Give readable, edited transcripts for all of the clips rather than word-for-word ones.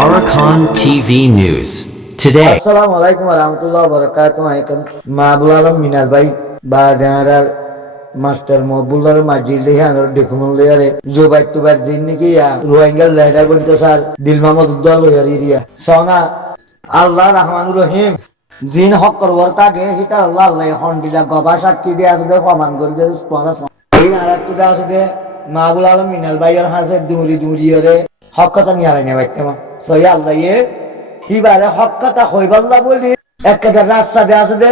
Arakan TV News. Today, আসসালামু আলাইকুম রহমতুল্লাহ বরকাতুহ এখন মাহবুব আলম মিনার ভাই বা জানার মাস্টার মহবুল্লার মাজিদ হানোর দেখুমুল ইয়ারে জোবাই তুবার জিন নাকি রোহিঙ্গা লেডার বলতো স্যার দিল মাহমুদ দল হইরিয়া সোনা আল্লাহ রহমানুর রহিম জিন হক করবর তাকে হিতা আল্লাহ আল্লাহ হন্ডিলা গবা সাক্ষী দিয়ে আসলে প্রমাণ করে দিয়ে এই নারায়ণ দে আসলে মাহবুব আলম মিনাল ভাইয়ের হাসে দুরি দুরিয়রে হক কথা নিয়ে আলাই নেবাইতে মা সই আল্লাহ হিবারে হক কথা হইবাল্লা বলি একটা রাস্তা দে আছে দে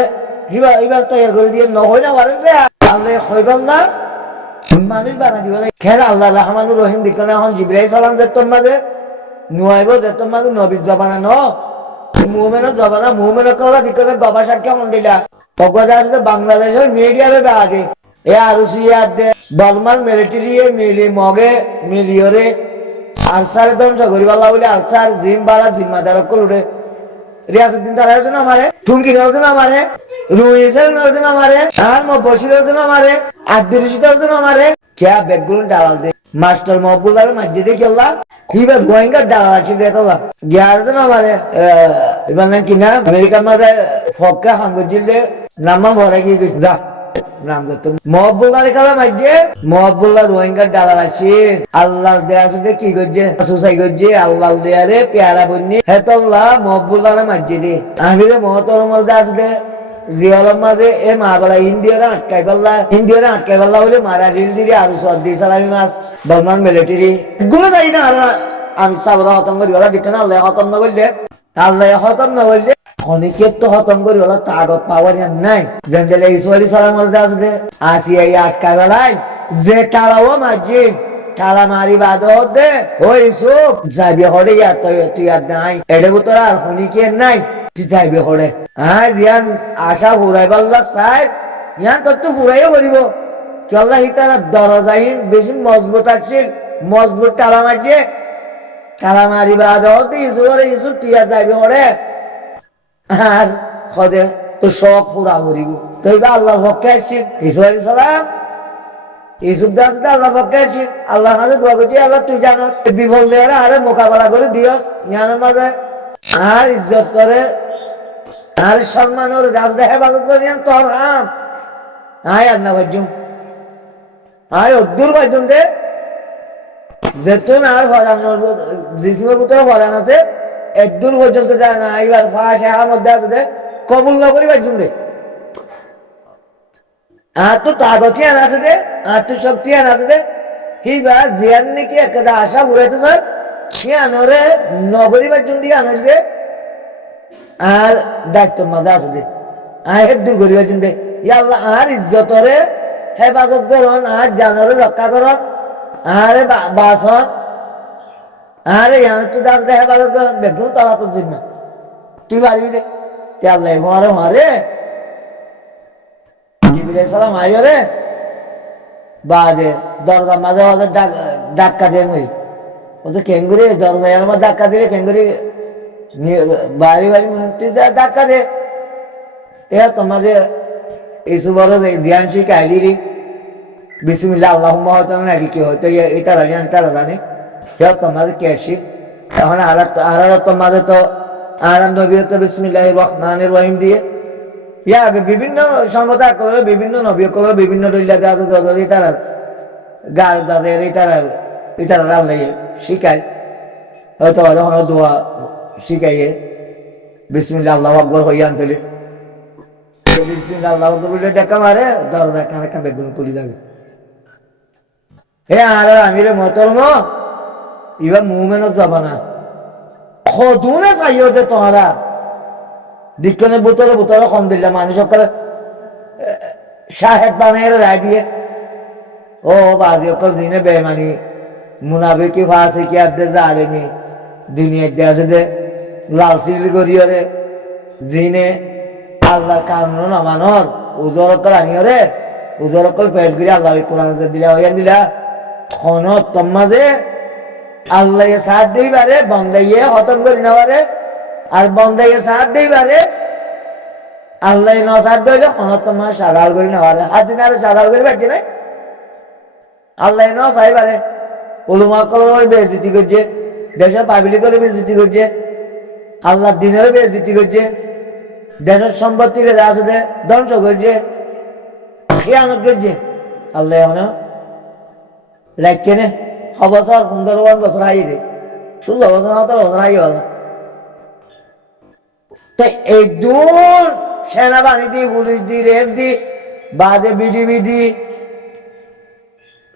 হিবা এবার তৈরি করে দিয়ে নহই না পারেন দে আল্লাহ হইবাল্লা মানুষ বানা দিবে খের আল্লাহ রহমানুর রহিম দিকনে এখন জিব্রাইল সালাম যে তোর মাঝে নুয়াইব যে তোর মাঝে নবীর জবানা ন মুভমেন্টের জবানা মুভমেন্টের কলা দিকনে গবা সাক্ষী মন্ডিলা ভগবান আছে বাংলাদেশের মিডিয়ারে বেড়াতে এ আরো সুইয়া দে বলমান মিলিটারি মিলি মগে মিলিয়রে আনসার ধ্বংস করিবাল্লা বলে আনসার জিম বালা জিম্মা যারা করুরে রিয়াসুদ্দিন তারার জন্য আমারে টুঙ্কি করার জন্য আমারে রুইসের জন্য আমারে আর বসিরের জন্য আমারে আব্দুল রশিদের জন্য আমারে কে ব্যাকগ্রাউন্ড ডালাল দে মাস্টার মহবুল্লার মসজিদে গেলা কিবা গোয়েঙ্গার ডালাল আছে দেখলা গিয়ার জন্য আমারে এবার নাম কিনা আমেরিকার মাঝে ফক্কা হাঙ্গজিল দে নামা ভরে গিয়ে যা নাম করতো মহবুল্লার খেলা মাঝে মহবুল্লাহ রোহিঙ্গার ডালাল আছে আল্লাহর দেয়া আছে কি করছে সুসাই করছে আল্লাহ দেয়ারে পেয়ারা বন্যি হেতল্লাহ মহবুল্লাহ মসজিদে আমি রে মহতরম আছে জিয়ালার মাঝে এ মাহবালা ইন্ডিয়ারা আটকাই পাল্লা বলে মারা দিল দিদি আরো সর্দি সালামি মাছ বর্মান মিলিটারি গুলো যাই না আর আমি সাবরা হতম করি বলা দেখে না আল্লাহ হতম না বললে অনেকের তো হতম করি বলা কাগজ পাওয়ার নাই জেনজেলে ইসমাইল সালাম আছে আসিয়াই আটকাই বেলায় যে টালাও মাঝি টালা মারি বাদ দে ওই সুখ যাবি হরে তুই আর নাই এটা তোরা আর হনিকে নাই যাইবে হরে হ্যাঁ জিয়ান আশা হুরাই পাল্লা চাই ইয়ান তোর তো হুরাইও করিব কি আল্লাহ তারা দরজাহীন বেশি মজবুত আছে মজবুত টালা মারছে টালা মারিবা দে ইসু টিয়া যাইবে হরে আর হদে তো সব পুরা করিব তো এবার আল্লাহর পক্ষে আসছি ইসমাইল সালাম ইসুফ দাস আল্লাহর পক্ষে আসছি আল্লাহর মাঝে দোয়া করছি আল্লাহ তুই জানোস বিফল দেওয়ারে আরে মোকাবেলা করে দিয়স ইয়ানের মাঝে আর ইজ্জত করে আর সম্মান ওর গাছ দেখে হেফাজত করে নিয়াম তোর হাম আয় আর না ভাইজুম আয় অদ্দুর ভাইজুম দে যেতুন আর ফরানোর জিসিমের ভিতরে ফরান আছে একদূর পর্যন্ত যায় না এইবার ফাঁসে হার মধ্যে আছে দে কবুল না করি ভাইজুম দে আর তো তাগতি আন আছে দে আর তো শক্তি আন আছে দে হিবা জিয়ান নাকি একটা আশা ঘুরাইতে স্যার সে আনরে নগরী ভাইজুম দিয়ে আনর দে আর দায়িত্ব মাঝে আছে দে আর দূর করিবার চিন্তা আল্লাহ আর ইজ্জতরে হেফাজত করন আর জানরে রক্ষা করন আরে বাসন আরে ইয়ান তো দাস দে হেফাজত করন বেগুন তারা তো জিম্মা তুই পারবি দে তে আল্লাহ মারে মারে জিবরাইল সালাম আইও রে বাদে দরজা মাঝে মাঝে ডাক্কা দেন ওই ও তো কেঙ্গুরি দরজা আমার ডাক্কা দিলে কেঙ্গুরি বাড়ি তুই ধাক্কা দে তোমাদের ইসু বড় ধ্যান ঠিক আইলি বিসমিল্লাহ আল্লাহুম্মা হয়তো নাকি কি হয়তো এটা তারা জানে তোমাদের কে আসি এখন আর তোমাদের তো আর নবী তো বিসমিল্লাহির রহমানির রহিম দিয়ে ইয়া বিভিন্ন সম্প্রদায় করবে বিভিন্ন নবী করবে বিভিন্ন দলিলাতে আছে তারা গাল দাদের তারা আল্লাহ শিখায় হয়তো দোয়া শিখাইয়ে বিসমিল্লাহ আল্লাহু আকবার হইয়া আনতলে বিসমিল্লাহ আল্লাহু আকবার বলে ডাকা মারে দরজা কানে কানে বেগুন তুলি যাবে হে আর আমিরে মোহতরম ইবা মুমিনের জবানা খদুনে চাইও যে তোমরা দিকনে বোতলে কম দিলা মানুষ সকলে শাহেদ বানাইয়ে রায় দিয়ে ও বাজি অকল জিনে বেমানি মুনাফিকি ফাসিকি আদে জালেমি দুনিয়ার দেশে দে লালচিল করিয়রে জিনে আল্লাহ কানুন আমানর উজর অকল আনিয়রে উজর অকল পেশ করি আল্লাহ কোরআন দিলা হইয়া দিলা খন তোমাজে আল্লাহ সাথ দেই বারে বন্দাইয়ে খতম করি না পারে আর বন্দাইয়ে সাথ দেই বারে আল্লাহ ন সাথ দিলে খন তোমা সাগাল করি না পারে হাজিনারে সাগাল করি পারছে না আল্লাহ ন চাই পারে উলুমা কলমের বেইজ্জতি করছে দেশের পাবলিকের বেজিতি করছে, আল্লাহর দিনের বেজিতি করছে, দেশের সম্পত্তির আছে ধ্বংস করছে, খেয়ানত করছে। আল্লাহ এখন রাখছে না, 6 বছর 15 বছর হাই দে, 16 বছর 17 বছর হাই হল। এই দূর সেনাবাহিনী দি, পুলিশ দি, রেপ দি, বাদে বিডিবি দি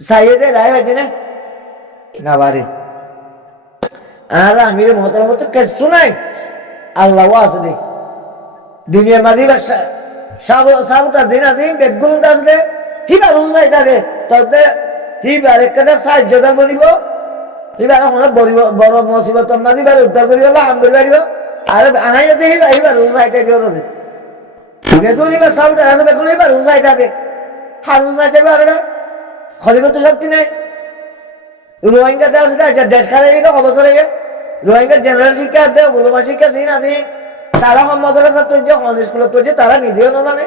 সাইয়ে রায় হয়েছে না বাড়ি। আর আমির মহতার মতো কিছু নাই, আল্লাহ আছে দেখ দুনিয়ার মাঝে সাবুতা দিন আছে বেগুন আছে কিবার চাই থাকে তবে কিবার একটা সাহায্য বলিব কিবার বড় মুসিবত মাঝে বার উদ্ধার করিব হাম করি পারিব। আর আনাই যদি হিবার চাইতে দিও তবে যেহেতু এবার সাবুটা আছে বেগুন এবার চাই থাকে হাজু চাইতে পারে না, খরি করতে শক্তি নেই। রোহিঙ্গাতে আছে দেশ খালে অবসর হয়ে রোহিঙ্গার জেনারেল শিক্ষা দেয়, গুলমা শিক্ষা দিন আছে, তারা সম্মতরা ছাত্র স্কুলে করছে, তারা নিজেও না জানে।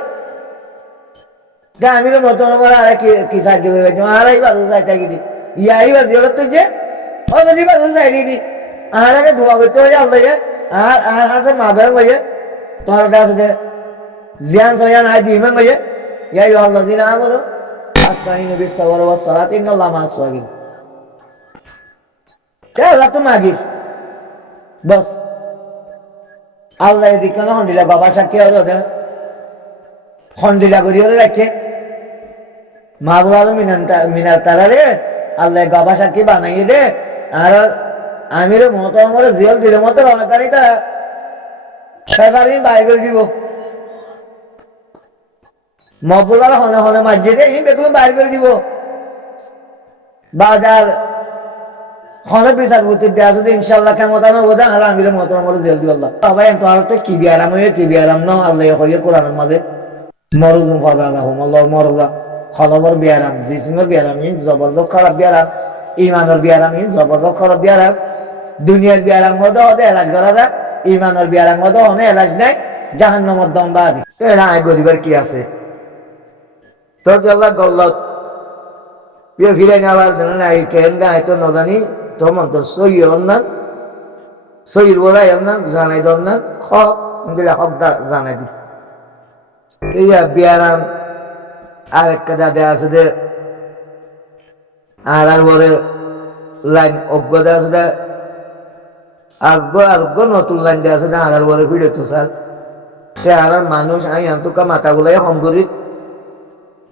আমি তো নতুন আর কি সাহায্য করে গেছি, আর এইবার চাই থাকি দি ইয়া এইবার জিয়ালত তুলছে ওইবার চাই দি আর আগে ধোয়া করতে হয়ে আল্লাহ আর আর আছে মা বের হয়ে তোমার কাছে জিয়ান সয়ান আই দিবেন হয়ে ইয়া আল্লাহ দিন আমলো আস্তাইনু বিসসাবর ওয়াস সালাত ইন্নাল্লাহা মা'আস সাবিরিন। আল্লাহ তো মাগির বস আল্লাহ এদিকে হন্ডিলা বাবা সাক্ষী হলো হন্ডিলা করি হলে রাখে মাহবুব আলম মিনার তারা রে আল্লাহ বাবা সাক্ষী বানাইয়ে দে। আর আমির মহতমরে জিয়ল দিলে মতো অনেকারই তারা সেবারিন বাইর করে দিব মহবুব আলম হনে হনে মাঝে দে বেগুলো বাইর করে দিব বাজার হনে বিচারপতির দেওয়া আছে ইনশাল্লাহ ক্ষমতা না বোঝা আর আমির মহতমরে জিয়ল দিব আল্লাহ সবাই তোমার তো কি বিয়ারাম হয়ে কি বিয়ারাম না আল্লাহ হয়ে কোরআনের মাঝে মরুজুম ফাজা আল্লাহ মরজা খলবর বিয়ারাম জিসমের বিয়ারাম জবরদস্ত খারাপ বিয়ারাম ইমানের বিয়ারাম জবরদস্ত খারাপ বিয়ারাম দুনিয়ার বিয়ারাম হতে হতে এলাজ করা যায় ইমানের বিয়ারাম হতে হনে এলাজ নাই জাহান্নামের দম বাদি এরা গরিবের কি আছে তো আল্লাহ গল্লত ফিরে নেওয়ার জন্য নাই কেন গায়ে তো নদানি তো মন্ত সই অন্যান সইর বলাই অন্যান জানাই দন্যান হক দিলে হক জানাই দি বিয়ারাম আর একটা যাতে আছে যে আর বলে লাইন অজ্ঞতা আছে আরোগ্য নতুন লাইন দিয়ে আছে না আর বলে ভিড়ে তো স্যার সে আর মানুষ আই আন্তকা মাথা গুলাই হম করি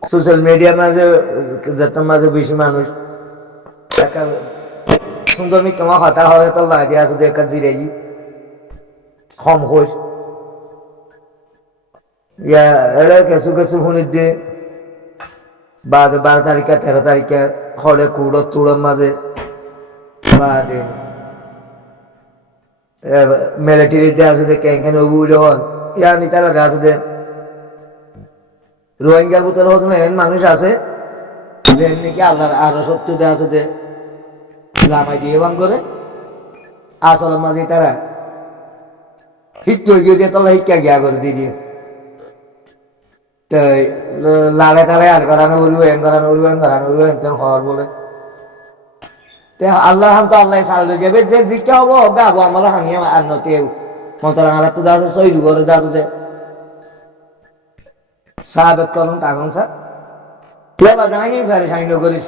সোশ্যাল মিডিয়ার মাঝে যত মাঝে বেশি মানুষ সুন্দর তোমার হতা হয় তো লাগে আছে দেখা জিরেজি কম হই ইয়া এরা কিছু কিছু শুনি দিয়ে 12 তারিখে 13 তারিখে হলে কুড়ো চুড়োর মাঝে বাদে মিলিটারিতে আছে যে কেন যখন ইয়ানি তারা আছে যে রোহিঙ্গার ভিতরে হতো না এমন মানুষ আছে যে নাকি আল্লাহর আরো সত্যতে আছে যে লামাই দিয়ে বাং করে আসলের মাঝে তারা হিট হয়ে গিয়ে তাহলে হিটকা গিয়া করে দিয়ে লাড়ে তাড়ে আর করানো বলবো এন করানো বলবো এন করানো বলবো এন হওয়ার বলে আল্লাহ হাম তো আল্লাহ চালু যাবে যে জিজ্ঞা হবো গাবো আমার হামি আর নতেও মতর আর তো দাদা সইলু করে দাদু দে সাহাবেত করুন তাগুন স্যার তুই আবার দাঁড়িয়ে ফেলে সাইন করিস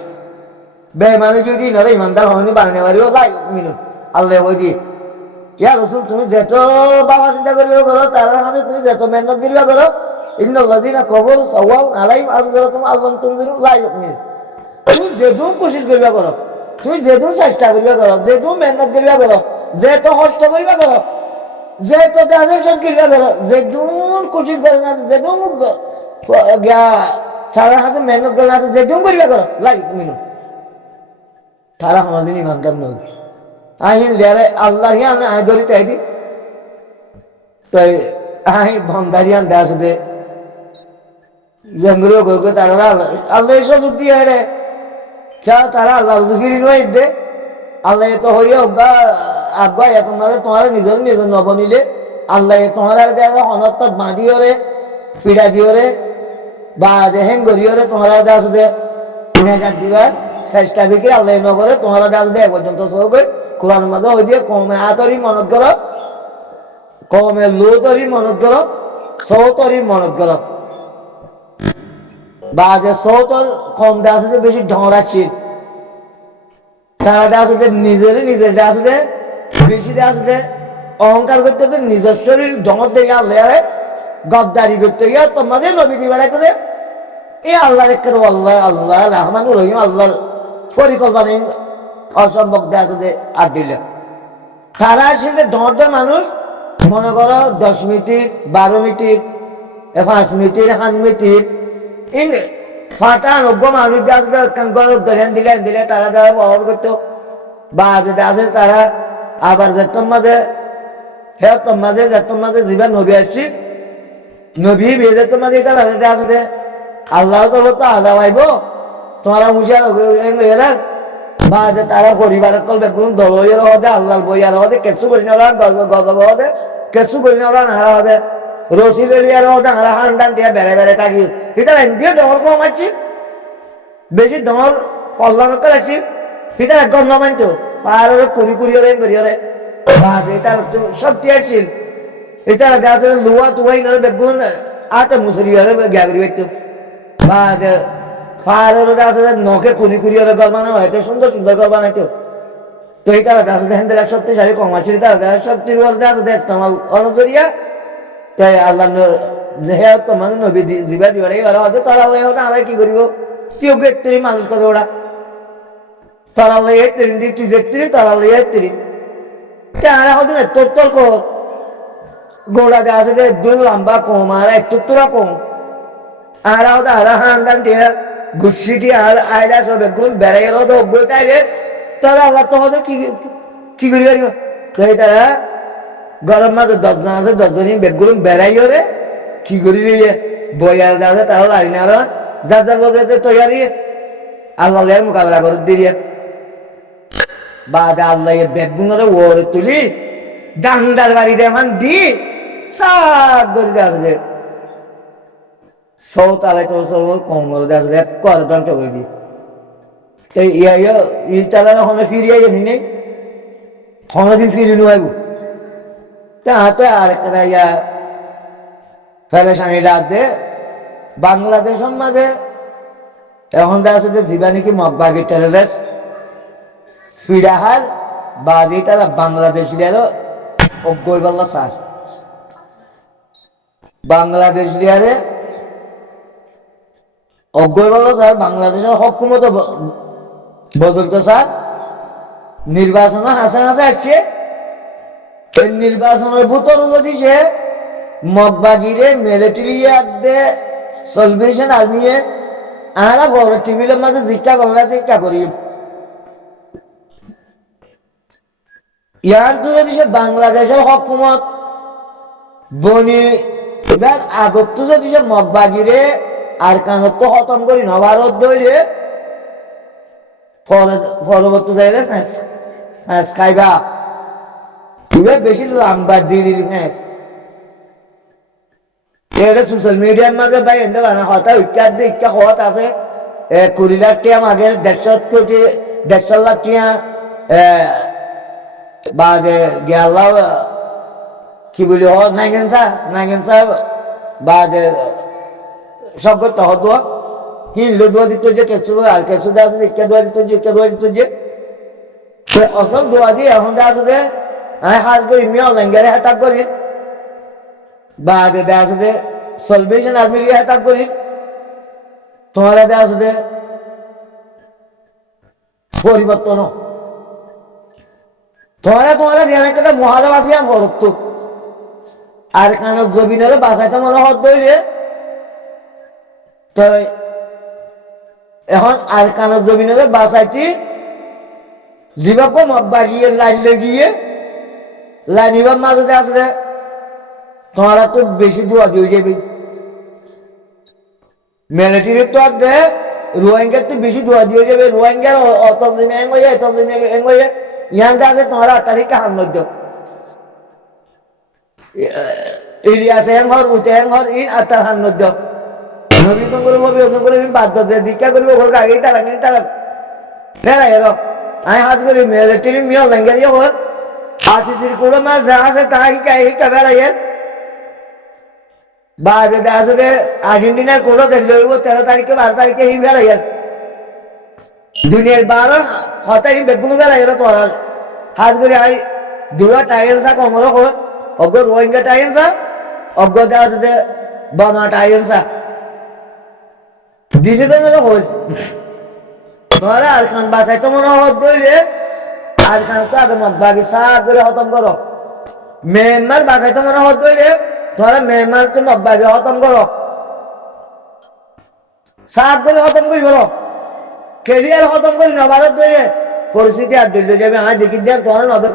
বে মানে যদি নরে ইমানদার হয়নি বানানে পারিও লাই মিনু আল্লাহ ওই দিয়ে ইয়া রসুল তুমি যেত বাবা চিন্তা করিবা করো তার মাঝে তুমি যেত মেহনত করিবা করো ইন্নাল্লাযিনা কবর সাওয়াউন আলাইহিম আনজালাতুম আল্লাহ তুনজিরু লা ইউমিনুন তুমি যেদুম কোশিশ করিবা করো তুমি যেদুম চেষ্টা করিবা করো যেদুম মেহনত করিবা করো যেত কষ্ট করিবা করো যেত দাসন করিবা করো যেদুম কোশিশ করে না যেদুম গিয়া তারা হাতে মেহনত করে আছে যেদুম করিবা করো লা ইউমিনুন তারা আমাদের ইমানদার নয় আহিন লেরে আল্লাহ আমি আয় ধরি চাই দি তাই আই ভন্ডারিয়ান দাস দে জঙ্গলে গো তারা আল্লাহ সুযোগ দিয়ে রে क्या तारा अल्लाह जुगिरी नय दे अल्लाह तो होइया होगा आगवा या तुम्हारे निजर निजर न बनिले अल्लाह तुम्हारे देखो हनत तक बांधियो रे पीड़ा दियो रे बाद हें गरियो रे तुम्हारा दास दे 3000 दिबा চেষ্টা বিকে আল্লাহ ন করে তোমারা দাস দে পর্যন্ত সব কোরআন মাঝে ওই দিয়ে কমে আতরি মনত করো, কমে লো তরি মনত করো, সৌতরি মনত করো। বা যে সৌতর কম দেওয়া আছে বেশি ঢড়াচ্ছি, তারা দেওয়া আছে নিজের দেওয়া আছে বেশি দেওয়া আছে অহংকার করতে হবে, নিজের শরীর ঢঙর থেকে আল্লাহ গদ্দারি করতে গিয়ে তোমাদের নবী দি বেড়াইতে এই আল্লাহ রেখে আল্লাহ আল্লাহ রহমান রহিম আল্লাহর পরিকল্পনা অসম্ভব দেওয়া আছে আর দিলে তারা আসলে ঢড় মানুষ মনে করো 10 মিনিট 12 মিনিট 5 মিনিট 7 মিনিট ফাটা 90 মানুষ দিলে তারা যারা ব্যবহার করতো বা যেটা আছে তারা আবার যেতন মাঝে যেতন মাঝে জীবন নবী আসছি নবী বিয়ে যেতন মাঝে তারা যেটা আছে আল্লাহ তো আল্লাহ পাইব তোমারা মুছিয়া বা যে তারা পরিবারের কল বেগুন দল হতে আল্লাহ বইয়ার হতে কেঁচু করি না গজব হতে কেঁচু করি না নাহারা হতে রসি বেরিয়ার হতে হারা হান টান টিয়া বেড়ে থাকি এটা এনজিও ডর কমাচ্ছি বেশি ডর পল্লা নকল আছি এটা এক গন্ধ মানতো আর করিয়ে এটার শক্তি আছিল এটা গাছে লোয়া তুয়াই না বেগুন আতে মুসরি গ্যাগরি ব্যক্ত বা পাহাড়ের গাছে নখে কুড়ি গল্পানো হয়েছে সুন্দর গল্প বানাইতো তো এই তারা গাছে দেখেন তারা শক্তিশালী কমার্শিয়াল তারা গাছ শক্তির বলতে আছে দেশ তোমার অনদরিয়া তাই আল্লাহ যে তোমার নবী জিবা দিবারে ওরা হয়তো তারা না কি করিব কেউ গেত্রি মানুষ কথা ওরা তারা লইয়ে তিরিন তুই যেত্রি তারা লইয়ে তিরিন তারা হয়তো না তোর কর গোড়া গাছে একদম লম্বা কম আর একটু তোরা কম আর হয়তো আরা হান দান টিয়া গুচ্ছিটি আর আয়লা সব একদম বেড়ে গেল তো অভ্যয় চাইলে তারা আল্লাহ তো হয়তো কি করি পারিব তাই তারা গরম মাঝে 10 জন আছে 10 জনই বেগুলো বেড়াই ওরে কি করি বইয়ার যা আছে তারা লাড়ি না আর যার বোঝাতে তৈরি আল্লাহ মোকাবেলা করে দিয়ে বা আল্লাহ বেগুনরে ওরে তুলি ডান্ডার বাড়িতে এমন দি সাত গড়িতে আছে সৌত আলাই তো কমল আছে করে দণ্ড করে দি ই তারা হমে ফিরিয়ে যাবি নেই হমদিন ফিরি নুয়াইব তো আরেকটা ইয়া ফেরেশানি রাত দে বাংলাদেশ মাঝে এখন দেখা আছে যে জীবানী কি মগবাগি টেররিস্ট ফিরাহার বা যে তারা বাংলাদেশিয়ারও অজ্ঞইবাল্লা স্যার বাংলাদেশ লিয়ারে অজ্ঞইবাল্লা স্যার বাংলাদেশের হকুমত বদলতো স্যার নির্বাচন হাসে আসছে এই নির্বাচনের ভূতর অনুযায়ী সে মগবাগিরে মিলিটারি সলভেশন আর্মিয়ে আরা বড় টিভির মাঝে শিক্ষা করি ইয়ার তো যদি সে বাংলাদেশের হকুমত বনি এবার আগত তো যদি সে মগবাগিরে আর কানত খতম করি না ভারত দইলে পরবর্তী যাইলে ম্যাচ খাইবা এবার বেশি লম্বা দিলির ম্যাচ এটা সোশ্যাল মিডিয়ার মাঝে ভাই এনে বানা হতা ইচ্ছা হত আছে 20 লাখ টিয়া মাগের 150 কোটি 150 লাখ টিয়া বাদে গেল কি বলি হ নাইগেন সাহেব বাদে সব করতে হতো হিন্দু দোয়া দিত যে কেসু আর কেসু দা আছে ইচ্ছা দোয়া দিত যে অসল দোয়া দিয়ে এখন আছে যে আমি হাজ করি মিয়া অনলাইন হেতাক করি বাদে দেখা আছে যে সলভেশন আর্মি হেতাক করি তোমার দেখা আছে যে পরিবর্তন তোমার একটা মহাদেব আছে মরত্ব আর কান জমিনের বাসাইতে মনে হত দইলে তো এখন আর কান জমিনের বাসাইতি জীবাপ বাগিয়ে লাইন লেগিয়ে লাইন এবার মাঝে আছে তোমার তো বেশি দোয়া দিয়ে যাবে মিলিটারি তো আর দে রোহিঙ্গার তো বেশি দোয়া দিয়ে যাবে রোহিঙ্গার অত জমি হয়ে ইয়ান আছে তোমার তারিখে হার মধ্য ইলিয়াস হর উঠে হর ইন আর তার হার মধ্য নবী সঙ্গে বাধ্য যে দীক্ষা করবে ওখানে আগেই তারা ফেরা এলো আই হাজ করি মিলিটারি মিয়া লেঙ্গারিয়া হল আসিসির কোনো মাছ যা আছে তাই কাবে লাগে বা যেটা আসলে আর্জেন্টিনার কোনো লইব 13 তারিখে 12 তারিখে হি বেড়াইয়া দুনিয়ার 12 হতাই বেগুন বেড়াইয়া তোরা হাজ করে আই দুয়া টাইলসা কমলো কো অগ্গ রোহিঙ্গা টাইলসা অগ্গ দা আছে বামা টাইলসা দিনে তো না হল তোরা আর খান বাসায় তো মনে হত দইলে আর খান তো আগে মগবাগি সার করে খতম করো মেম্বার বাসায় তো মনে হত দইলে তোরা মেম্বার তো মগবাগি খতম করো সার করে খতম করি বলো কেরিয়ার খতম করি না ভারত দইলে পরিস্থিতি আর দইলে যাবে আমি দেখি দেন তোমার নজর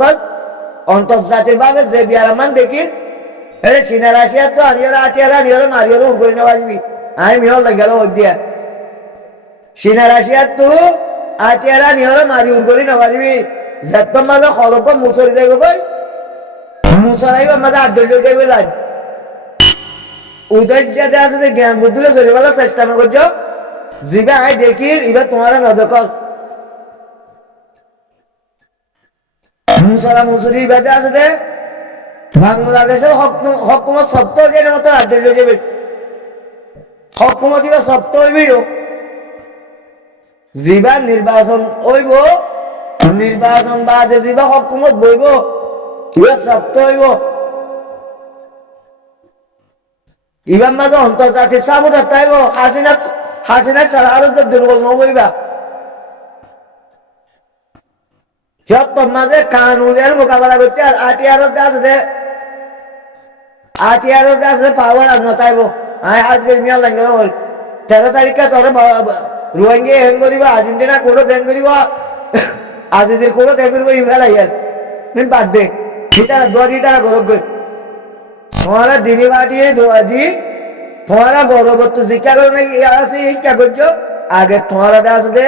অন্তর্জাতিক ভাবে যে বিয়ারমান দেখি এটা চীনা রাশিয়ার তো আনিয়ারা আটিয়ারা আনিয়ারা মারিয়ারা উড় করে নেওয়া যাবি আমি মিহল গেল ওর দিয়া চীনা রাশিয়ার তো আটিয়ারা আনিয়ারা মারি উড় করে নেওয়া যাবি যেতম মাঝে খরপ মুসরি যাইব কই মুসরাইব মাঝে আর দইলে যাইবে লাগ উদয় যাতে আছে যে জ্ঞান বুদ্ধিলে চলে বলার চেষ্টা না করছো জিবা আই দেখি এবার তোমার নজর কর মুসরা মুসুরি বেঁচে আছে যে বাংলাদেশের হকুমত সত্য যে মতো আড্ডা যাবে হকুমত এবার সত্য হইবিও জিবা নির্বাচন হইব নির্বাচন বাদে জিবা হকুমত বইব এবার সত্য হইব এবার মাঝে অন্তর্জাতিক সাবুত তাইব হাসিনা ছাড়া আরো দুর্বল নবইবা তোর মাঝে কানুনের মোকাবেলা করতে আর আটিয়ারও আছে পাওয়ার আর নতাইব আয় আজকে মিয়া লাগে হল 13 তারিখে তোর রোহিঙ্গা হেন করিব আর্জেন্টিনা কোটো দেন করিব আসিসির কোটো দেন করিব ইমরান আইয়ার বাদ দে তারা দোয়াজি তারা গরব করি তোমারা দিনী বাটিয়ে দোয়াজি তোমারা বড়বত্ত শিক্ষা করে নাকি আছে শিক্ষা করছো আগে তোমারা আছে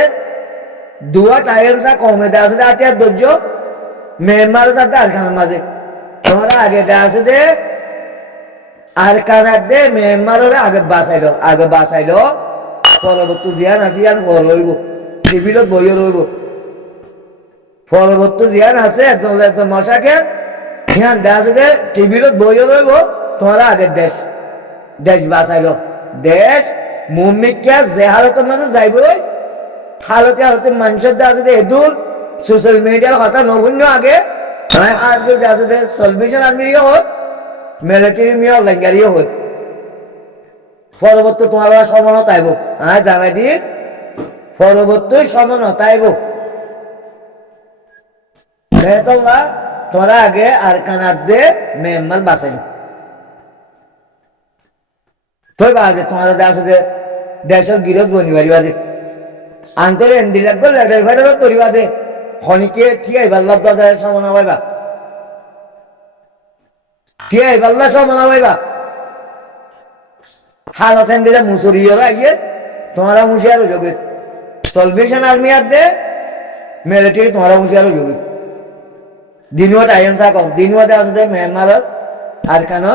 দুয়া টাইলসা কমে দেওয়া আছে আটিয়ার ধৈর্য মেম্বার তাতে আরখানার মাঝে তোমরা আগে দেওয়া আছে যে আরখানার দে মেম্বারের আগে বাসাইলো পরবর্তী জিয়ান আছে ইয়ান বল হইব টেবিলত বইও রইব পরবর্তী জিয়ান আছে মশাকে ইয়ান দেওয়া আছে যে টেবিলত বইও রইব তোমরা আগে দেশ বাসাইলো দেশ মুমিকা যে হালতের মাঝে যাইবই হালতে মানুষের আছে এদুল সোশ্যাল মিডিয়ার কথা নগুণ্য আগে আজকে আছে সলভেশন আর্মিও হোক মিলিটারি মিও লেঙ্গারিও হোক পরবর্তী তোমার সমানতা আইব জানাই দিয়ে পরবর্তী সমানতা আইব তোমরা আগে আর কানার দে মেম্বার বাঁচাই তো বাজে তোমাদের আছে দেশের গিরজ বনিবারি বাজে আন্তরে এন্দিলাক গো লেটার ফেটার পরিবাদে খনিকে ঠিয়াই বাল্লা দাদার সমানা পাইবা ঠিয়াই বাল্লা সমানা পাইবা হালত এন্দিলা মুসুরিও লাগিয়ে তোমারা মুশিয়ারও যোগে সলভেশন আর্মি আর দে মিলিটারি তোমারা মুশিয়ারও যোগে দিনওয়াট আইএনসা কম দিনওয়াটে আছে মেম্বার আর কেন